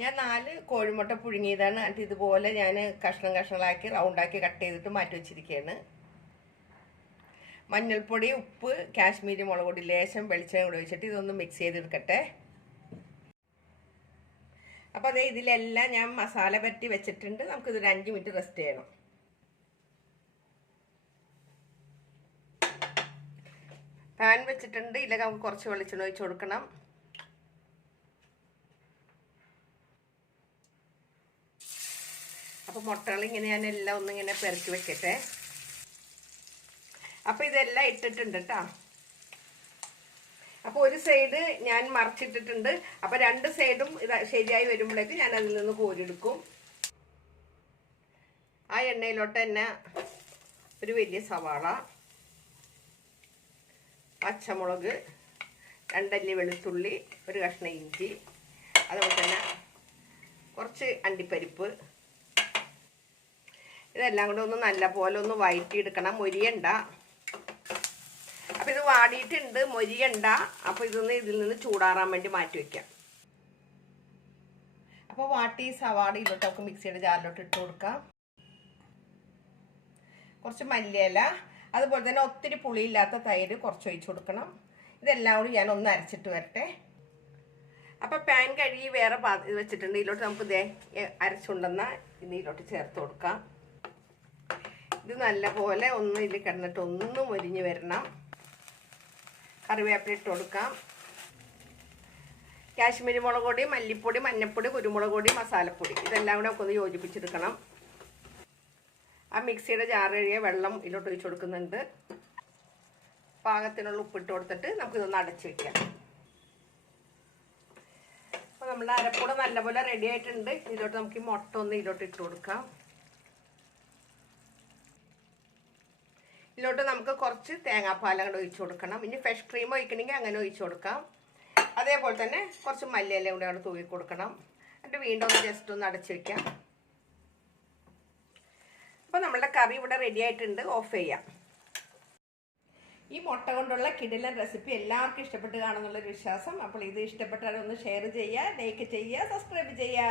ഞാൻ 4 കോഴിമുട്ട പുഴുങ്ങിയതാണ്. എന്നിട്ട് ഇതുപോലെ ഞാൻ കഷ്ണങ്ങളാക്കി റൗണ്ടാക്കി കട്ട് ചെയ്തിട്ട് മാറ്റി വെച്ചിരിക്കുകയാണ്. മഞ്ഞൾപ്പൊടി, ഉപ്പ്, കാശ്മീരി മുളക് പൊടി, ലേശം വെളിച്ചെണ്ണ കൂടി ഒഴിച്ചിട്ട് ഇതൊന്ന് മിക്സ് ചെയ്തെടുക്കട്ടെ. അപ്പോൾ അതേ ഇതിലെല്ലാം ഞാൻ മസാല പരട്ടി വെച്ചിട്ടുണ്ട്. നമുക്കിതൊരു 5 മിനിറ്റ് റെസ്റ്റ് ചെയ്യണം. പാൻ വെച്ചിട്ടുണ്ട്. ഇതിലേക്ക് നമുക്ക് കുറച്ച് വെളിച്ചെണ്ണ ഒഴിച്ച് കൊടുക്കണം. അപ്പോൾ മുട്ടകൾ ഇങ്ങനെ ഞാൻ എല്ലാം ഒന്നിങ്ങനെ പെരക്കി വെക്കട്ടെ. അപ്പോൾ ഇതെല്ലാം ഇട്ടിട്ടുണ്ട് കേട്ടോ. അപ്പോൾ ഒരു സൈഡ് ഞാൻ മറിച്ചിട്ടിട്ടുണ്ട്. അപ്പോൾ 2 സൈഡും ശരിയായി വരുമ്പോഴേക്ക് ഞാൻ അതിൽ നിന്ന് കോരിയെടുക്കും. ആ എണ്ണയിലോട്ട് തന്നെ ഒരു വലിയ സവാള, പച്ചമുളക്, 2 അല്ലി വെളുത്തുള്ളി, ഒരു കഷ്ണം ഇഞ്ചി, അതുപോലെ തന്നെ കുറച്ച് അണ്ടിപ്പരിപ്പ്, ഇതെല്ലാം കൂടെ ഒന്ന് നല്ലപോലെ ഒന്ന് വഴറ്റിയെടുക്കണം. മൊരിയണ്ട. അപ്പോൾ ഇത് വാടിയിട്ടുണ്ട്, മൊരിയണ്ട. അപ്പോൾ ഇതൊന്ന് ഇതിൽ നിന്ന് ചൂടാറാൻ വേണ്ടി മാറ്റി വയ്ക്കാം. അപ്പോൾ വാട്ടി സവാളയിലോട്ട് നമുക്ക് മിക്സിയുടെ ജാറിലോട്ട് ഇട്ട് കൊടുക്കാം. കുറച്ച് മല്ലിയില, അതുപോലെ തന്നെ ഒത്തിരി പുളിയില്ലാത്ത തൈര് കുറച്ച് ഒഴിച്ച് കൊടുക്കണം. ഇതെല്ലാം കൂടി ഞാൻ ഒന്ന് അരച്ചിട്ട് വരട്ടെ. അപ്പോൾ പാൻ കഴുകി വേറെ ഇത് വെച്ചിട്ടുണ്ട്. ഇതിലോട്ട് നമുക്ക് ഇതേ അരച്ചുണ്ടെന്ന ഇതിലോട്ട് ചേർത്ത് കൊടുക്കാം. ഇത് നല്ലപോലെ ഒന്ന് ഇതിൽ കിടന്നിട്ട് ഒന്ന് മൊരിഞ്ഞ് വരണം. കറിവേപ്പില ഇട്ട് കൊടുക്കാം. കാശ്മീരി മുളക് പൊടി, മല്ലിപ്പൊടി, മഞ്ഞൾപ്പൊടി, കുരുമുളക് പൊടി, മസാലപ്പൊടി ഇതെല്ലാം കൂടെ ഒക്കെ ഒന്ന് യോജിപ്പിച്ചെടുക്കണം. ആ മിക്സിയുടെ ജാർ കഴുകിയ വെള്ളം ഇതിലോട്ട് ഒഴിച്ച് കൊടുക്കുന്നുണ്ട്. പാകത്തിനുള്ള ഉപ്പിട്ട് കൊടുത്തിട്ട് നമുക്കിതൊന്ന് അടച്ച് വയ്ക്കാം. അപ്പോൾ നമ്മുടെ അരപ്പൂട നല്ലപോലെ റെഡി ആയിട്ടുണ്ട്. ഇതിലോട്ട് നമുക്ക് ഈ മുട്ട ഒന്ന് ഇതിലോട്ട് ഇട്ട് കൊടുക്കാം. ഇതിലോട്ട് നമുക്ക് കുറച്ച് തേങ്ങാപ്പാൽ അങ്ങോട്ട് ഒഴിച്ച് കൊടുക്കണം. ഇനി ഫ്രഷ് ക്രീം ഒഴിക്കണമെങ്കിൽ അങ്ങനെ ഒഴിച്ച് കൊടുക്കാം. അതേപോലെ തന്നെ കുറച്ച് മല്ലിയില കൂടെ അങ്ങോട്ട് തൂക്കി കൊടുക്കണം. എന്നിട്ട് വീണ്ടും ഒന്ന് ജസ്റ്റ് ഒന്ന് അടച്ച് വയ്ക്കാം. അപ്പോൾ നമ്മളുടെ കറി ഇവിടെ റെഡി ആയിട്ടുണ്ട്. ഓഫ് ചെയ്യാം. ഈ മുട്ട കൊണ്ടുള്ള കിടിലൻ റെസിപ്പി എല്ലാവർക്കും ഇഷ്ടപ്പെട്ട് കാണുമെന്നുള്ളൊരു വിശ്വാസം. അപ്പോൾ ഇത് ഇഷ്ടപ്പെട്ടാൽ ഒന്ന് ഷെയർ ചെയ്യുക, ലൈക്ക് ചെയ്യുക, സബ്സ്ക്രൈബ് ചെയ്യുക.